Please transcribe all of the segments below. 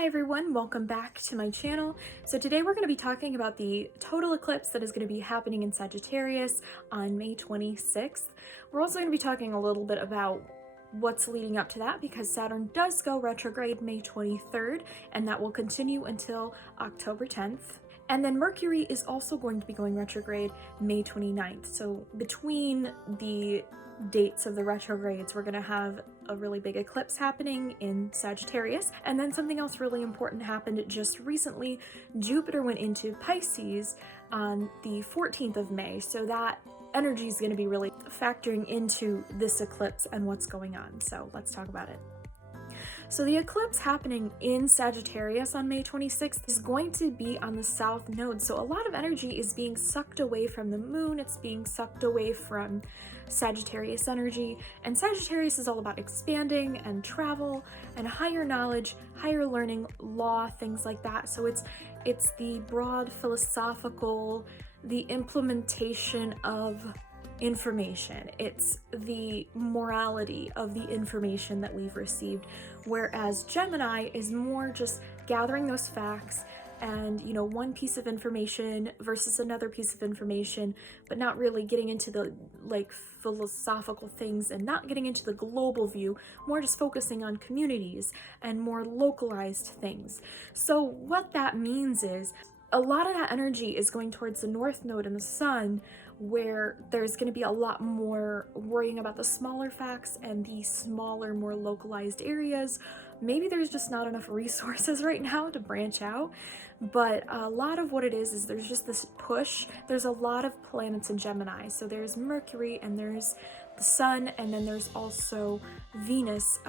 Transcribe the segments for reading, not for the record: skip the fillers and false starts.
Hi everyone, welcome back to my channel. So today we're going to be talking about the total eclipse that is going to be happening in Sagittarius on May 26th. We're also going to be talking a little bit about what's leading up to that because Saturn does go retrograde May 23rd and that will continue until October 10th. And then Mercury is also going to be going retrograde May 29th. So between the dates of the retrogrades, we're going to have a really big eclipse happening in Sagittarius. And then something else really important happened just recently. Jupiter went into Pisces on the 14th of May. So that energy is going to be really factoring into this eclipse and what's going on. So let's talk about it. So the eclipse happening in Sagittarius on May 26th is going to be on the south node. So a lot of energy is being sucked away from the moon. It's being sucked away from Sagittarius energy. And Sagittarius is all about expanding and travel and higher knowledge, higher learning, law, things like that. So it's the broad philosophical, the implementation of information. It's the morality of the information that we've received, whereas Gemini is more just gathering those facts and, you know, one piece of information versus another piece of information, but not really getting into the like philosophical things and not getting into the global view, more just focusing on communities and more localized things. So what that means is a lot of that energy is going towards the north node and the sun, where there's going to be a lot more worrying about the smaller facts and the smaller, more localized areas. Maybe there's just not enough resources right now to branch out, but a lot of what it is there's just this push. There's a lot of planets in Gemini. So there's Mercury and there's the sun, and then there's also Venus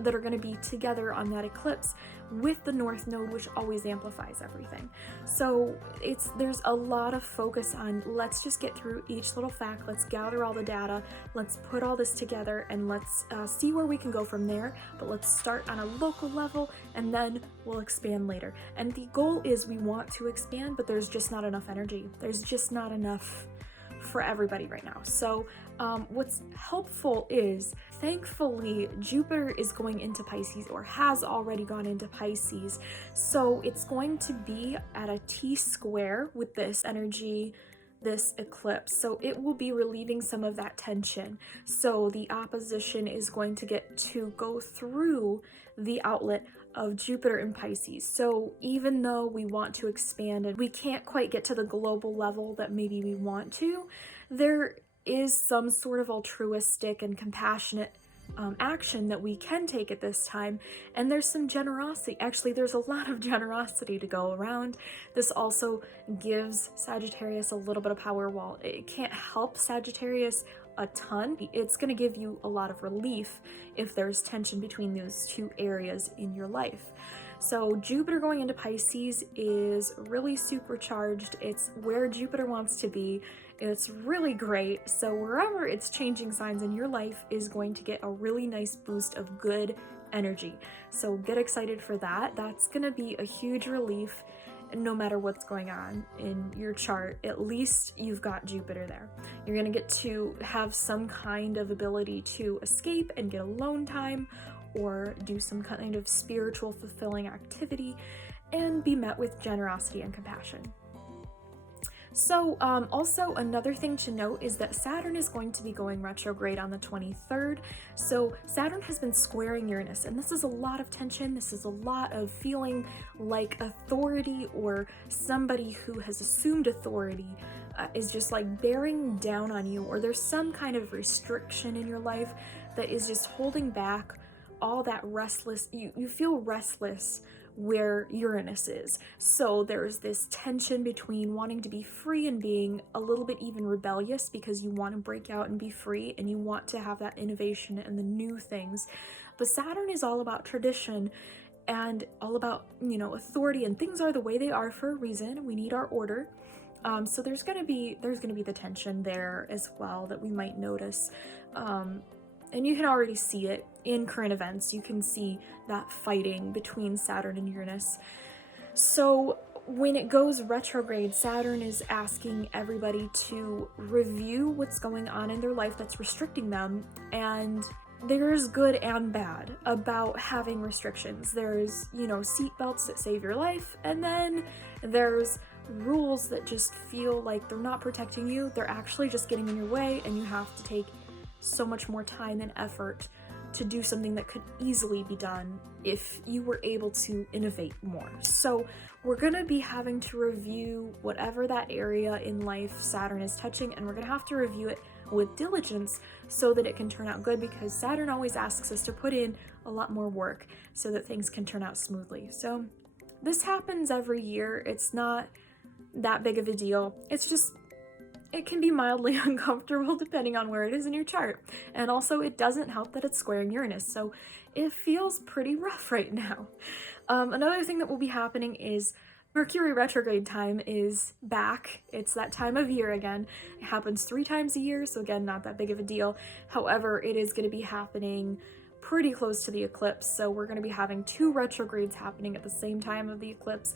that are going to be together on that eclipse with the north node, which always amplifies everything. So there's a lot of focus on let's just get through each little fact, let's gather all the data, let's put all this together, and let's see where we can go from there. But let's start on a local level and then we'll expand later. And the goal is we want to expand, but there's just not enough energy. There's just not enough for everybody right now. So what's helpful is, thankfully, Jupiter is going into Pisces, or has already gone into Pisces. So it's going to be at a T-square with this energy, this eclipse. So it will be relieving some of that tension. So the opposition is going to get to go through the outlet of Jupiter in Pisces. So even though we want to expand and we can't quite get to the global level that maybe we want to, there is some sort of altruistic and compassionate action that we can take at this time, and there's some generosity. Actually, there's a lot of generosity to go around. This also gives Sagittarius a little bit of power. While it can't help Sagittarius a ton, it's going to give you a lot of relief if there's tension between those two areas in your life. So Jupiter going into Pisces is really supercharged. It's where Jupiter wants to be. It's really great. So wherever it's changing signs in your life is going to get a really nice boost of good energy. So get excited for that. That's going to be a huge relief no matter what's going on in your chart. At least you've got Jupiter there. You're going to get to have some kind of ability to escape and get alone time, or do some kind of spiritual fulfilling activity and be met with generosity and compassion. So also another thing to note is that Saturn is going to be going retrograde on the 23rd. So Saturn has been squaring Uranus, and this is a lot of tension. This is a lot of feeling like authority, or somebody who has assumed authority is just like bearing down on you, or there's some kind of restriction in your life that is just holding back all that restless. You feel restless where Uranus is. So there's this tension between wanting to be free and being a little bit even rebellious because you want to break out and be free and you want to have that innovation and the new things. But Saturn is all about tradition and all about, you know, authority, and things are the way they are for a reason. We need our order. So there's gonna be the tension there as well that we might notice. And you can already see it in current events. You can see that fighting between Saturn and Uranus. So when it goes retrograde, Saturn is asking everybody to review what's going on in their life that's restricting them and there's good and bad about having restrictions. There's, seat belts that save your life, and then there's rules that just feel like they're not protecting you. They're actually just getting in your way, and you have to take so much more time and effort to do something that could easily be done if you were able to innovate more. So we're going to be having to review whatever that area in life Saturn is touching, and we're going to have to review it with diligence so that it can turn out good, because Saturn always asks us to put in a lot more work so that things can turn out smoothly. So this happens every year. It's not that big of a deal. It's just, it can be mildly uncomfortable depending on where it is in your chart. And also it doesn't help that it's squaring Uranus, so it feels pretty rough right now. Another thing that will be happening is Mercury retrograde time is back. It's that time of year again. It happens 3 times a year, so again, not that big of a deal. However, it is going to be happening pretty close to the eclipse, so we're going to be having 2 retrogrades happening at the same time of the eclipse,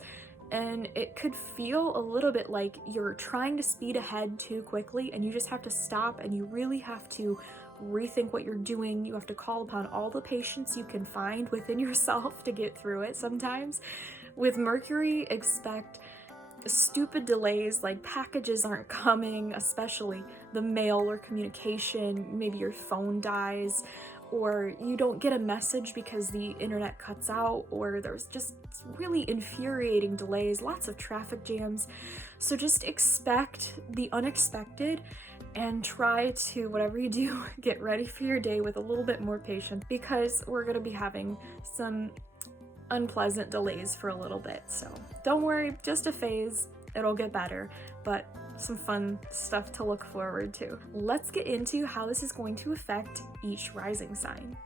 and it could feel a little bit like you're trying to speed ahead too quickly, and you just have to stop, and you really have to rethink what you're doing. You have to call upon all the patience you can find within yourself to get through it sometimes. With Mercury, expect stupid delays, like packages aren't coming, especially the mail or communication. Maybe your phone dies, or you don't get a message because the internet cuts out, or there's just really infuriating delays, lots of traffic jams. So just expect the unexpected and try to, whatever you do, get ready for your day with a little bit more patience, because we're going to be having some unpleasant delays for a little bit. So don't worry, just a phase, it'll get better, but some fun stuff to look forward to. Let's get into how this is going to affect each rising sign.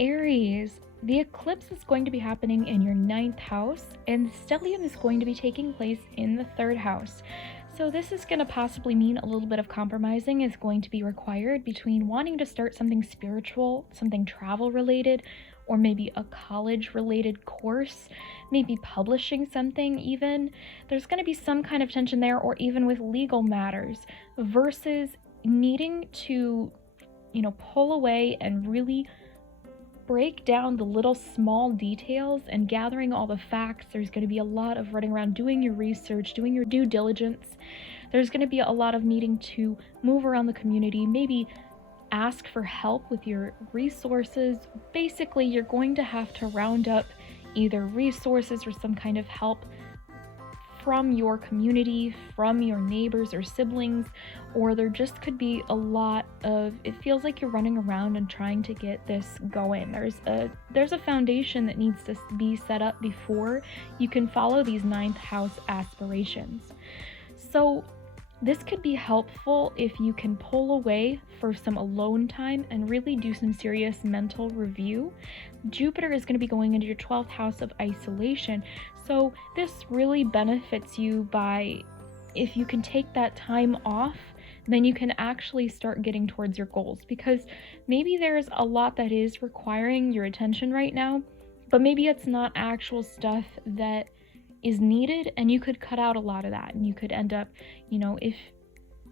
Aries, the eclipse is going to be happening in your 9th house, and the stellium is going to be taking place in the 3rd house. So this is going to possibly mean a little bit of compromising is going to be required between wanting to start something spiritual, something travel related, or maybe a college related course, maybe publishing something even. There's going to be some kind of tension there, or even with legal matters, versus needing to, pull away and really break down the little small details and gathering all the facts. There's going to be a lot of running around doing your research, doing your due diligence. There's going to be a lot of needing to move around the community, maybe ask for help with your resources. Basically, you're going to have to round up either resources or some kind of help from your community, from your neighbors or siblings, or there just could be a lot of, it feels like you're running around and trying to get this going. There's a foundation that needs to be set up before you can follow these 9th house aspirations. So this could be helpful if you can pull away for some alone time and really do some serious mental review. Jupiter is going to be going into your 12th house of isolation, so this really benefits you by, if you can take that time off, then you can actually start getting towards your goals, because maybe there's a lot that is requiring your attention right now, but maybe it's not actual stuff that is needed, and you could cut out a lot of that, and you could end up, if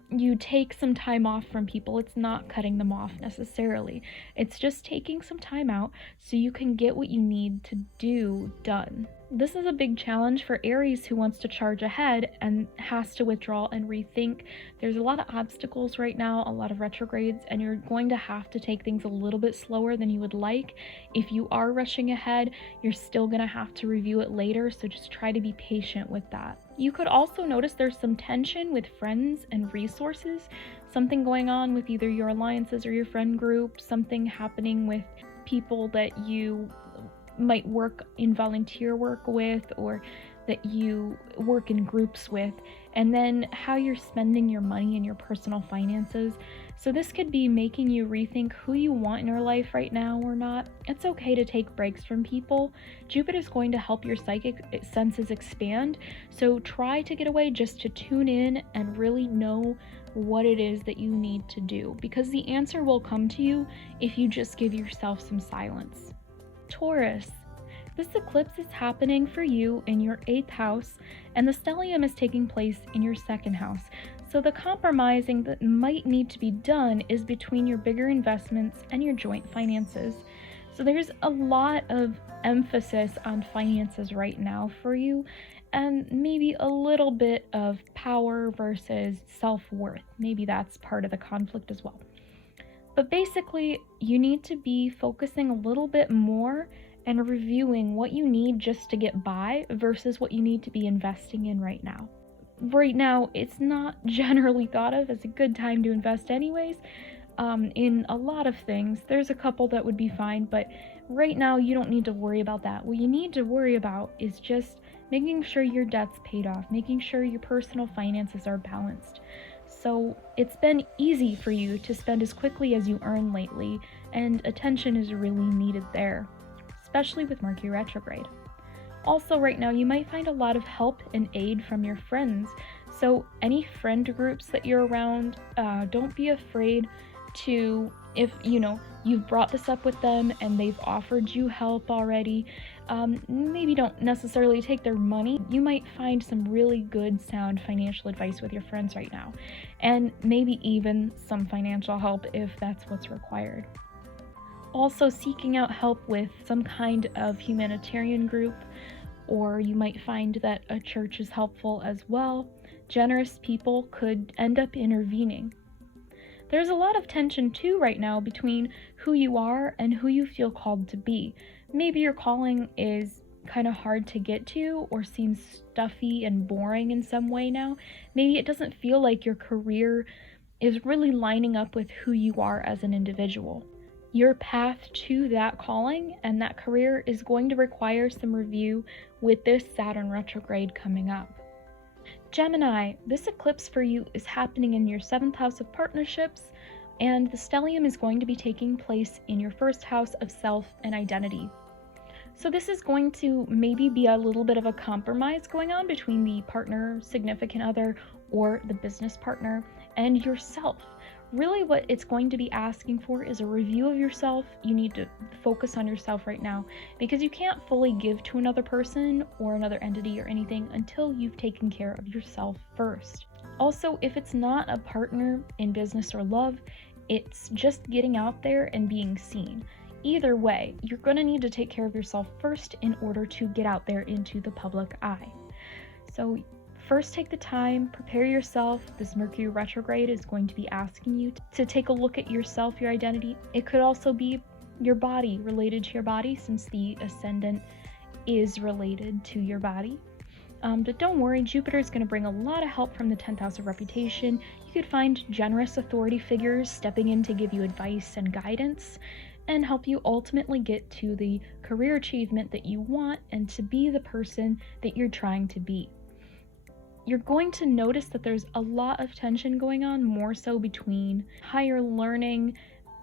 you take some time off from people, it's not cutting them off necessarily. It's just taking some time out so you can get what you need to do done. This is a big challenge for Aries, who wants to charge ahead and has to withdraw and rethink. There's a lot of obstacles right now, a lot of retrogrades, and you're going to have to take things a little bit slower than you would like. If you are rushing ahead, you're still going to have to review it later, so just try to be patient with that. You could also notice there's some tension with friends and resources, something going on with either your alliances or your friend group, something happening with people that you might work in volunteer work with, or that you work in groups with, and then how you're spending your money and your personal finances. So this could be making you rethink who you want in your life right now or not. It's okay to take breaks from people. Jupiter is going to help your psychic senses expand, so try to get away just to tune in and really know what it is that you need to do, because the answer will come to you if you just give yourself some silence. Taurus, this eclipse is happening for you in your 8th house, and the stellium is taking place in your 2nd house. So the compromising that might need to be done is between your bigger investments and your joint finances. So there's a lot of emphasis on finances right now for you, and maybe a little bit of power versus self-worth. Maybe that's part of the conflict as well. But basically, you need to be focusing a little bit more and reviewing what you need just to get by versus what you need to be investing in right now. Right now, it's not generally thought of as a good time to invest anyways. In a lot of things, there's a couple that would be fine, but right now you don't need to worry about that. What you need to worry about is just making sure your debt's paid off, making sure your personal finances are balanced. So it's been easy for you to spend as quickly as you earn lately, and attention is really needed there, especially with Mercury retrograde. Also, right now, you might find a lot of help and aid from your friends. So any friend groups that you're around, don't be afraid to, if you've brought this up with them and they've offered you help already, maybe don't necessarily take their money. You might find some really good sound financial advice with your friends right now, and maybe even some financial help if that's what's required. Also, seeking out help with some kind of humanitarian group, or you might find that a church is helpful as well. Generous people could end up intervening. There's a lot of tension too right now between who you are and who you feel called to be. Maybe your calling is kind of hard to get to or seems stuffy and boring in some way now. Maybe it doesn't feel like your career is really lining up with who you are as an individual. Your path to that calling and that career is going to require some review with this Saturn retrograde coming up. Gemini, this eclipse for you is happening in your 7th house of partnerships, and the stellium is going to be taking place in your 1st house of self and identity. So this is going to maybe be a little bit of a compromise going on between the partner, significant other, or the business partner and yourself. Really what it's going to be asking for is a review of yourself. You need to focus on yourself right now because you can't fully give to another person or another entity or anything until you've taken care of yourself first. Also, if it's not a partner in business or love, it's just getting out there and being seen. Either way, you're going to need to take care of yourself first in order to get out there into the public eye. So first, take the time, prepare yourself. This Mercury retrograde is going to be asking you to take a look at yourself, your identity. It could also be your body, related to your body, since the ascendant is related to your body. But don't worry, Jupiter is going to bring a lot of help from the 10th house of reputation. You could find generous authority figures stepping in to give you advice and guidance and help you ultimately get to the career achievement that you want and to be the person that you're trying to be. You're going to notice that there's a lot of tension going on, more so between higher learning,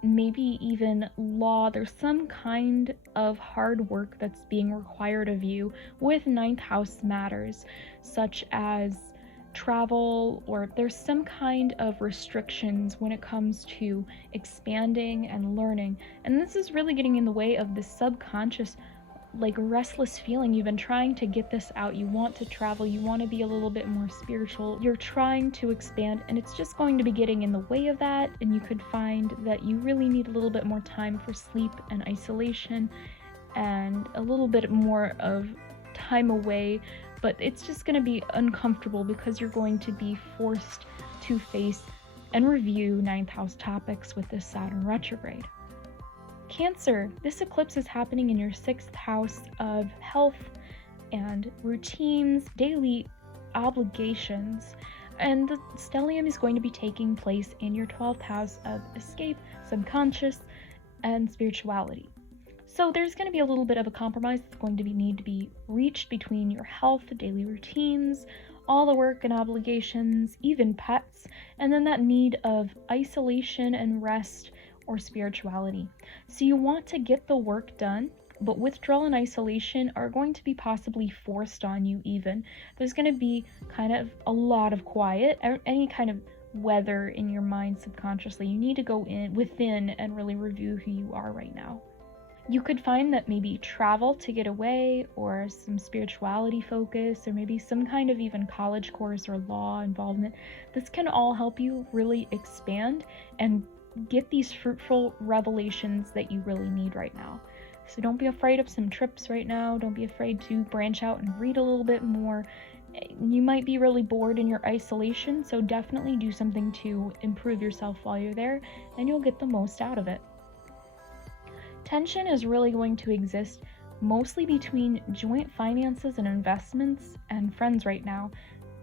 maybe even law. There's some kind of hard work that's being required of you with 9th house matters, such as travel, or there's some kind of restrictions when it comes to expanding and learning. And this is really getting in the way of the subconscious restless feeling. You've been trying to get this out. You want to travel, you want to be a little bit more spiritual, you're trying to expand, and it's just going to be getting in the way of that. And you could find that you really need a little bit more time for sleep and isolation and a little bit more of time away, but it's just going to be uncomfortable because you're going to be forced to face and review 9th house topics with this Saturn retrograde. Cancer, this eclipse is happening in your 6th house of health and routines, daily obligations, and the stellium is going to be taking place in your 12th house of escape, subconscious, and spirituality. So there's going to be a little bit of a compromise that's going to need to be reached between your health, daily routines, all the work and obligations, even pets, and then that need of isolation and rest or spirituality. So you want to get the work done, but withdrawal and isolation are going to be possibly forced on you even. There's going to be kind of a lot of quiet, any kind of weather in your mind subconsciously. You need to go within and really review who you are right now. You could find that maybe travel to get away, or some spirituality focus, or maybe some kind of even college course or law involvement. This can all help you really expand and get these fruitful revelations that you really need right now. So don't be afraid of some trips right now. Don't be afraid to branch out and read a little bit more. You might be really bored in your isolation, so definitely do something to improve yourself while you're there, and you'll get the most out of it. Tension is really going to exist mostly between joint finances and investments and friends right now.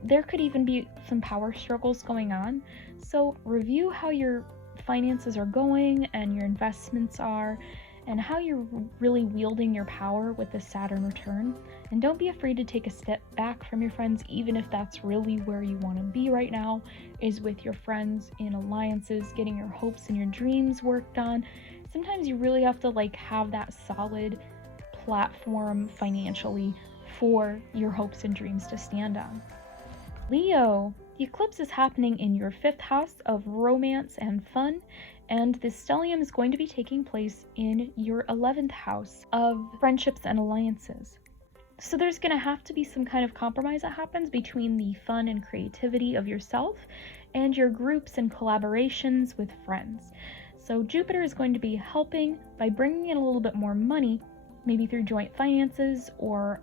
There could even be some power struggles going on, so review how your finances are going and your investments are, and how you're really wielding your power with the Saturn return. And don't be afraid to take a step back from your friends, even if that's really where you want to be right now, is with your friends in alliances, getting your hopes and your dreams worked on. Sometimes you really have to have that solid platform financially for your hopes and dreams to stand on. Leo, the eclipse is happening in your 5th house of romance and fun, and the stellium is going to be taking place in your 11th house of friendships and alliances. So there's going to have to be some kind of compromise that happens between the fun and creativity of yourself and your groups and collaborations with friends. So Jupiter is going to be helping by bringing in a little bit more money, maybe through joint finances or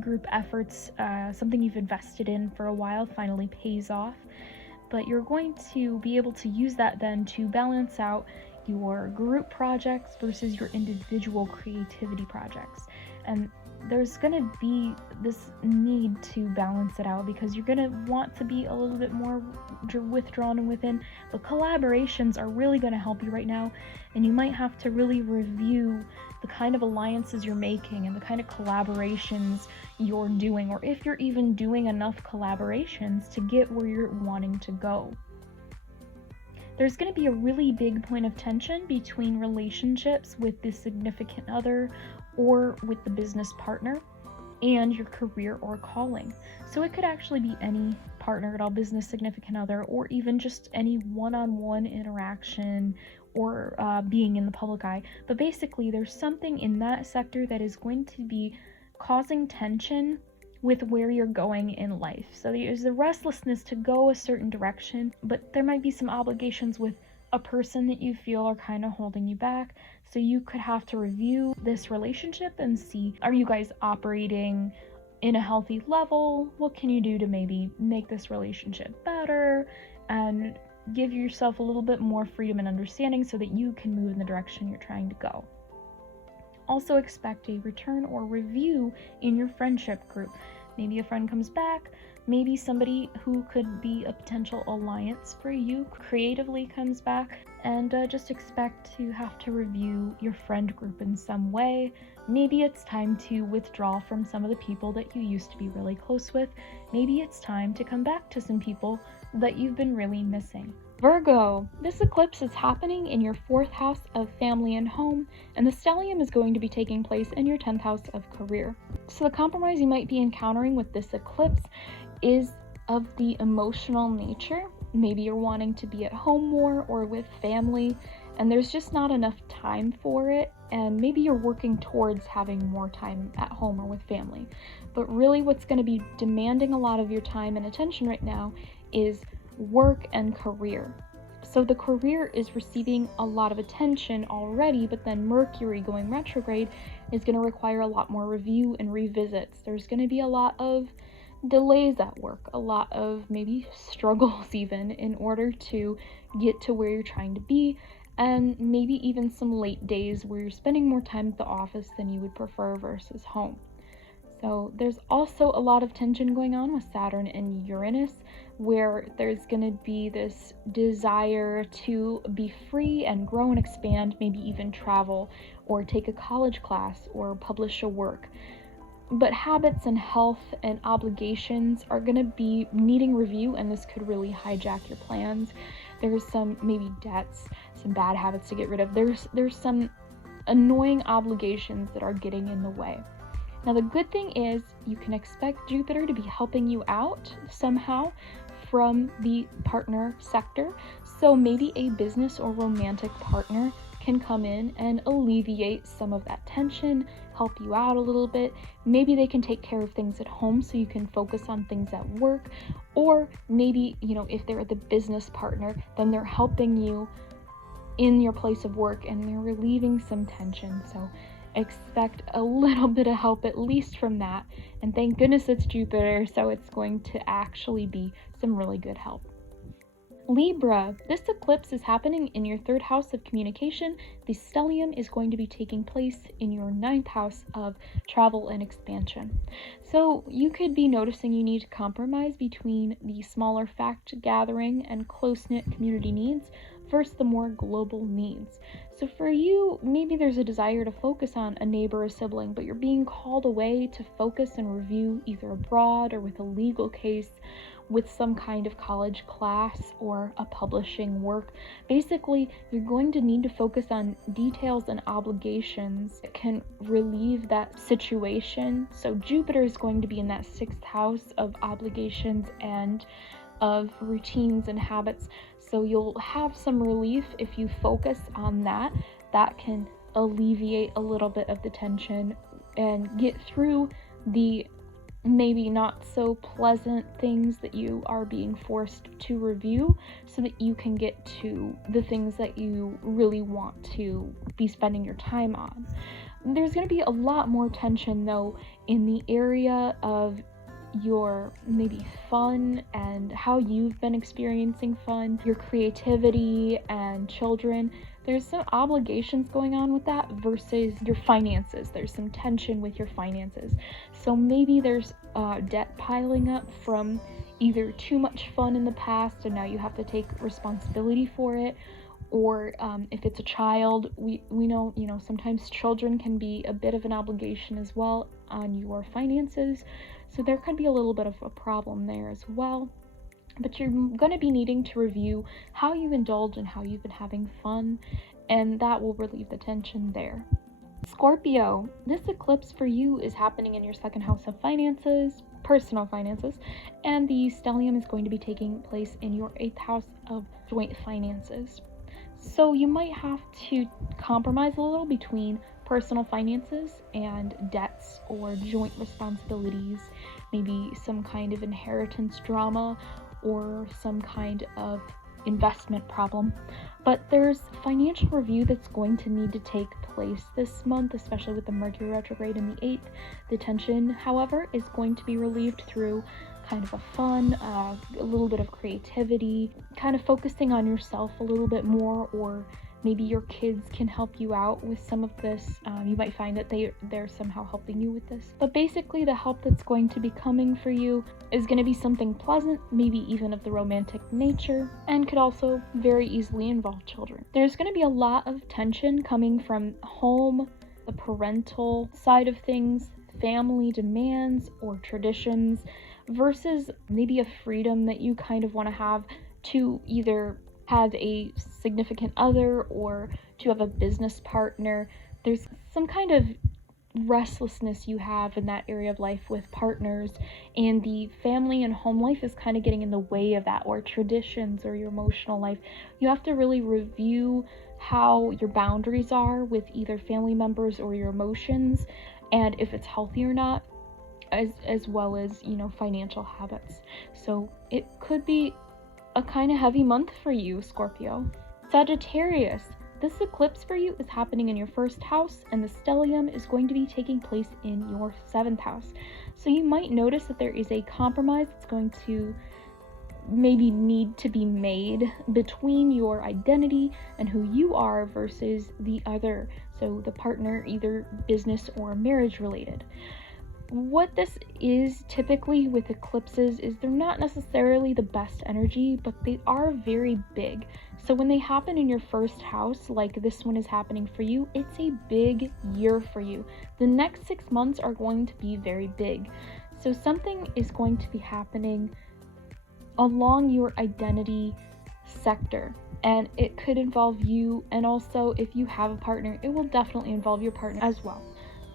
group efforts. Something you've invested in for a while finally pays off. But you're going to be able to use that then to balance out your group projects versus your individual creativity projects. And there's going to be this need to balance it out, because you're going to want to be a little bit more withdrawn and within, but collaborations are really going to help you right now, and you might have to really review the kind of alliances you're making and the kind of collaborations you're doing, or if you're even doing enough collaborations to get where you're wanting to go. There's going to be a really big point of tension between relationships with the significant other or with the business partner and your career or calling. So it could actually be any partner at all, business significant other, or even just any one-on-one interaction or being in the public eye. But basically, there's something in that sector that is going to be causing tension with where you're going in life. So there's the restlessness to go a certain direction, but there might be some obligations with a person that you feel are kind of holding you back. So you could have to review this relationship and see, are you guys operating in a healthy level? What can you do to maybe make this relationship better and give yourself a little bit more freedom and understanding so that you can move in the direction you're trying to go. Also expect a return or review in your friendship group. Maybe a friend comes back, maybe somebody who could be a potential alliance for you creatively comes back, and just expect to have to review your friend group in some way. Maybe it's time to withdraw from some of the people that you used to be really close with. Maybe it's time to come back to some people that you've been really missing. Virgo, this eclipse is happening in your 4th house of family and home, and the stellium is going to be taking place in your 10th house of career. So the compromise you might be encountering with this eclipse is of the emotional nature. Maybe you're wanting to be at home more or with family, and there's just not enough time for it, and maybe you're working towards having more time at home or with family. But really what's going to be demanding a lot of your time and attention right now is work and career. So the career is receiving a lot of attention already, but then Mercury going retrograde is going to require a lot more review and revisits. There's going to be a lot of delays at work, a lot of maybe struggles even in order to get to where you're trying to be, and maybe even some late days where you're spending more time at the office than you would prefer versus home. So there's also a lot of tension going on with Saturn and Uranus, where there's going to be this desire to be free and grow and expand, maybe even travel or take a college class or publish a work. But habits and health and obligations are going to be needing review, and this could really hijack your plans. There's some maybe debts, some bad habits to get rid of. There's some annoying obligations that are getting in the way. Now the good thing is you can expect Jupiter to be helping you out somehow from the partner sector. So maybe a business or romantic partner can come in and alleviate some of that tension, help you out a little bit. Maybe they can take care of things at home so you can focus on things at work, or maybe, if they're the business partner, then they're helping you in your place of work and they're relieving some tension. So expect a little bit of help at least from that, and thank goodness it's Jupiter, so it's going to actually be some really good help. Libra, this eclipse is happening in your third house of communication. The stellium is going to be taking place in your ninth house of travel and expansion. So you could be noticing you need to compromise between the smaller fact gathering and close-knit community needs versus the more global needs. So for you, maybe there's a desire to focus on a neighbor or sibling, but you're being called away to focus and review either abroad or with a legal case, with some kind of college class or a publishing work. Basically, you're going to need to focus on details and obligations that can relieve that situation. So Jupiter is going to be in that sixth house of obligations and of routines and habits. So you'll have some relief if you focus on that. That can alleviate a little bit of the tension and get through the maybe not so pleasant things that you are being forced to review, so that you can get to the things that you really want to be spending your time on. There's going to be a lot more tension though in the area of your maybe fun and how you've been experiencing fun, your creativity and children. There's some obligations going on with that versus your finances. There's some tension with your finances. So maybe there's debt piling up from either too much fun in the past and now you have to take responsibility for it, or if it's a child, we know, sometimes children can be a bit of an obligation as well on your finances. So there could be a little bit of a problem there as well. But you're going to be needing to review how you indulge and how you've been having fun, and that will relieve the tension there. Scorpio, this eclipse for you is happening in your second house of finances, personal finances, and the stellium is going to be taking place in your eighth house of joint finances. So you might have to compromise a little between personal finances and debts or joint responsibilities, maybe some kind of inheritance drama or some kind of investment problem. But there's financial review that's going to need to take place this month, especially with the Mercury retrograde in the 8th. The tension, however, is going to be relieved through kind of a fun, a little bit of creativity, kind of focusing on yourself a little bit more, or maybe your kids can help you out with some of this. You might find that they're somehow helping you with this. But basically the help that's going to be coming for you is going to be something pleasant, maybe even of the romantic nature, and could also very easily involve children. There's going to be a lot of tension coming from home, the parental side of things, family demands or traditions, versus maybe a freedom that you kind of want to have to either have a significant other or to have a business partner. There's some kind of restlessness you have in that area of life with partners, and the family and home life is kind of getting in the way of that, or traditions or your emotional life. You have to really review how your boundaries are with either family members or your emotions, and if it's healthy or not, as well as, financial habits. So it could be a kind of heavy month for you, Scorpio. Sagittarius, this eclipse for you is happening in your first house, and the stellium is going to be taking place in your seventh house. So you might notice that there is a compromise that's going to maybe need to be made between your identity and who you are versus the other, so the partner, either business or marriage related. What this is typically with eclipses is they're not necessarily the best energy, but they are very big. So when they happen in your first house, like this one is happening for you, it's a big year for you. The next 6 months are going to be very big. So something is going to be happening along your identity sector, and it could involve you, and also if you have a partner, it will definitely involve your partner as well.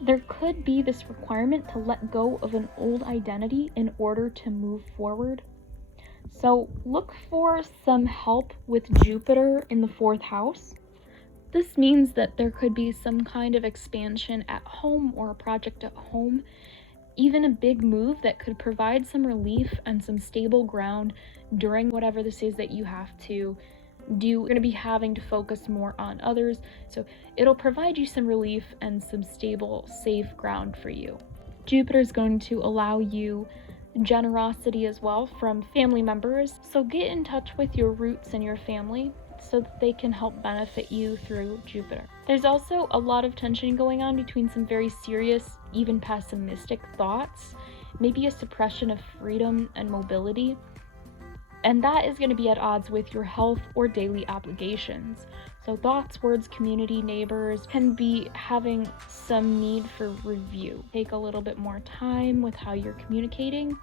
There could be this requirement to let go of an old identity in order to move forward. So look for some help with Jupiter in the fourth house, This means that there could be some kind of expansion at home or a project at home, even a big move that could provide some relief and some stable ground during whatever this is that you have to do. You're going to be having to focus more on others, so it'll provide you some relief and some stable, safe ground for you. Jupiter is going to allow you generosity as well from family members, so get in touch with your roots and your family so that they can help benefit you through Jupiter. There's also a lot of tension going on between some very serious, even pessimistic thoughts, maybe a suppression of freedom and mobility, and that is going to be at odds with your health or daily obligations. So thoughts, words, community, neighbors can be having some need for review. Take a little bit more time with how you're communicating,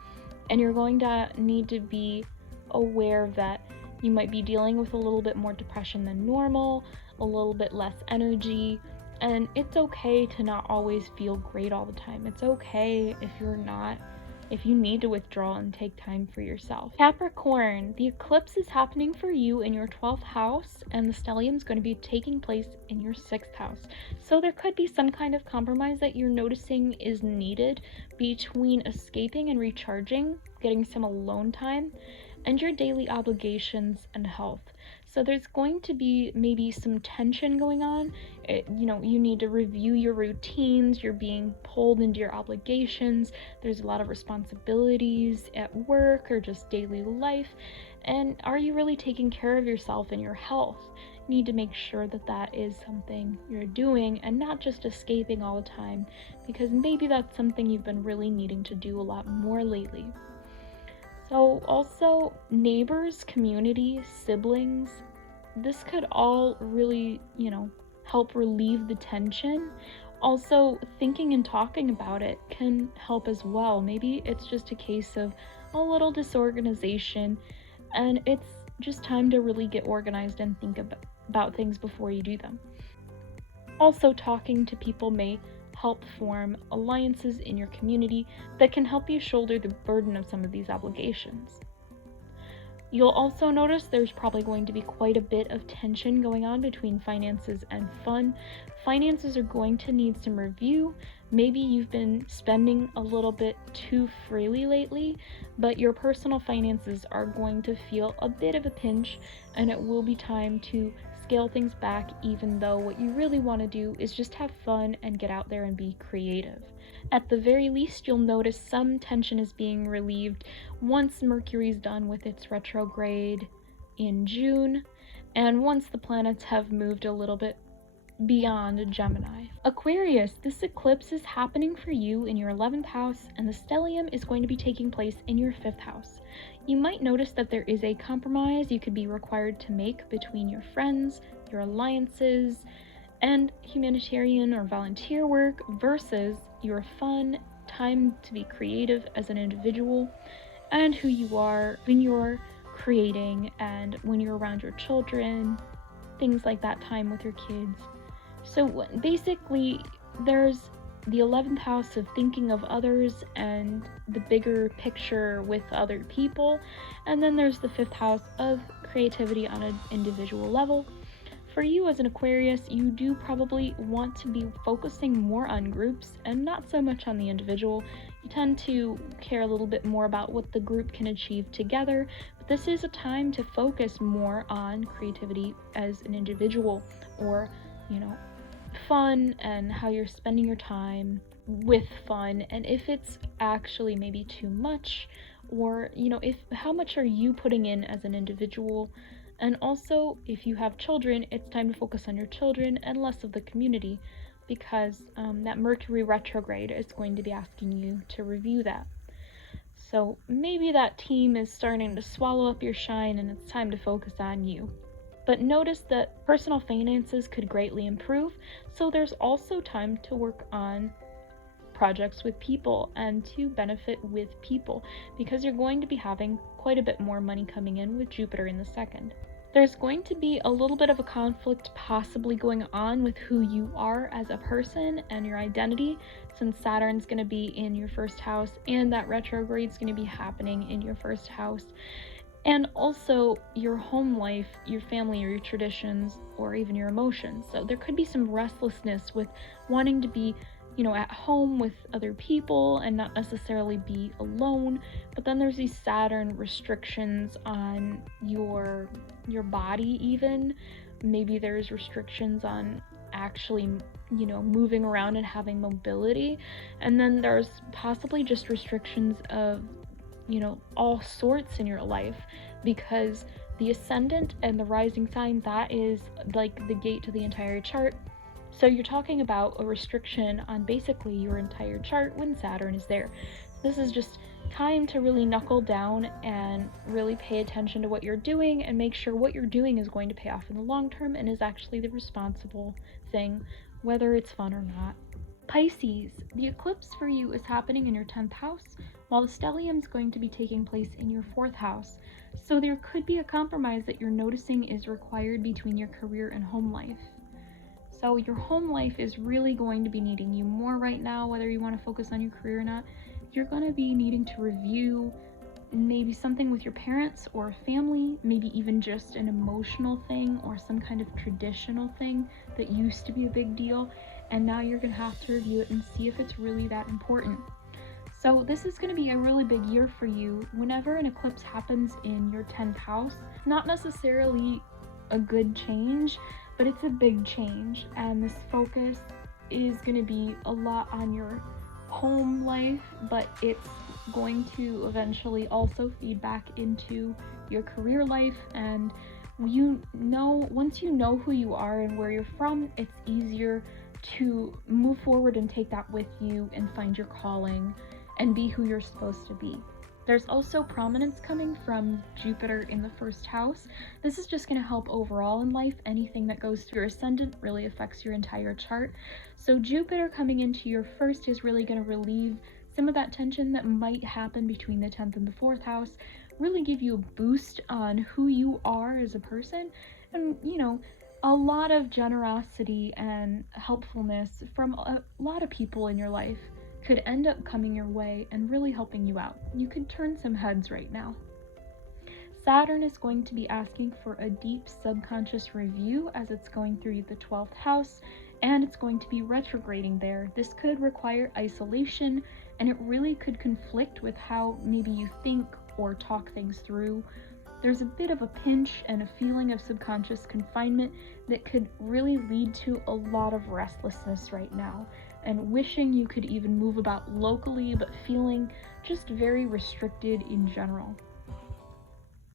and you're going to need to be aware that you might be dealing with a little bit more depression than normal, a little bit less energy, and it's okay to not always feel great all the time. It's okay if you need to withdraw and take time for yourself. Capricorn, the eclipse is happening for you in your 12th house, and the stellium is going to be taking place in your 6th house. So there could be some kind of compromise that you're noticing is needed between escaping and recharging, getting some alone time, and your daily obligations and health. So there's going to be maybe some tension going on. You need to review your routines, you're being pulled into your obligations, there's a lot of responsibilities at work or just daily life, and are you really taking care of yourself and your health? You need to make sure that that is something you're doing and not just escaping all the time, because maybe that's something you've been really needing to do a lot more lately. So also neighbors, community, siblings, this could all really, help relieve the tension. Also, thinking and talking about it can help as well. Maybe it's just a case of a little disorganization, and it's just time to really get organized and think about things before you do them. Also, talking to people may help form alliances in your community that can help you shoulder the burden of some of these obligations. You'll also notice there's probably going to be quite a bit of tension going on between finances and fun. Finances are going to need some review. Maybe you've been spending a little bit too freely lately, but your personal finances are going to feel a bit of a pinch, and it will be time to scale things back, even though what you really want to do is just have fun and get out there and be creative. At the very least, you'll notice some tension is being relieved once Mercury's done with its retrograde in June, and once the planets have moved a little bit beyond Gemini. Aquarius, this eclipse is happening for you in your 11th house, and the stellium is going to be taking place in your 5th house. You might notice that there is a compromise you could be required to make between your friends, your alliances, and humanitarian or volunteer work versus your fun, time to be creative as an individual, and who you are when you're creating and when you're around your children, things like that, time with your kids. So basically, there's the 11th house of thinking of others and the bigger picture with other people, and then there's the 5th house of creativity on an individual level. For you as an Aquarius, you do probably want to be focusing more on groups and not so much on the individual. You tend to care a little bit more about what the group can achieve together, but this is a time to focus more on creativity as an individual, or, fun and how you're spending your time with fun, and if it's actually maybe too much, or, how much are you putting in as an individual. And also, if you have children, it's time to focus on your children and less of the community, because that Mercury retrograde is going to be asking you to review that. So maybe that team is starting to swallow up your shine and it's time to focus on you. But notice that personal finances could greatly improve, so there's also time to work on projects with people and to benefit with people, because you're going to be having quite a bit more money coming in with Jupiter in the 2nd. There's going to be a little bit of a conflict possibly going on with who you are as a person and your identity, since Saturn's going to be in your 1st house and that retrograde is going to be happening in your 1st house. and also your home life, your family, or your traditions, or even your emotions. So there could be some restlessness with wanting to be, at home with other people and not necessarily be alone. But then there's these Saturn restrictions on your body even. Maybe there's restrictions on actually, moving around and having mobility. And then there's possibly just restrictions of, all sorts in your life, because the ascendant and the rising sign, that is like the gate to the entire chart. So you're talking about a restriction on basically your entire chart when Saturn is there. This is just time to really knuckle down and really pay attention to what you're doing and make sure what you're doing is going to pay off in the long term and is actually the responsible thing, whether it's fun or not. Pisces, the eclipse for you is happening in your 10th house, while the stellium is going to be taking place in your 4th house. So there could be a compromise that you're noticing is required between your career and home life. So your home life is really going to be needing you more right now, whether you want to focus on your career or not. You're going to be needing to review maybe something with your parents or family, maybe even just an emotional thing or some kind of traditional thing that used to be a big deal, and now you're going to have to review it and see if it's really that important. So this is going to be a really big year for you. Whenever an eclipse happens in your 10th house, not necessarily a good change, but it's a big change, and this focus is going to be a lot on your home life, but it's going to eventually also feed back into your career life. And once you know who you are and where you're from, it's easier to move forward and take that with you and find your calling and be who you're supposed to be. There's also prominence coming from Jupiter in the 1st house. This is just going to help overall in life. Anything that goes through your ascendant really affects your entire chart. So Jupiter coming into your 1st is really going to relieve some of that tension that might happen between the 10th and the 4th house, really give you a boost on who you are as a person, and a lot of generosity and helpfulness from a lot of people in your life could end up coming your way and really helping you out. You could turn some heads right now. Saturn is going to be asking for a deep subconscious review as it's going through the 12th house, and it's going to be retrograding there. This could require isolation, and it really could conflict with how maybe you think or talk things through. There's a bit of a pinch and a feeling of subconscious confinement that could really lead to a lot of restlessness right now, and wishing you could even move about locally, but feeling just very restricted in general.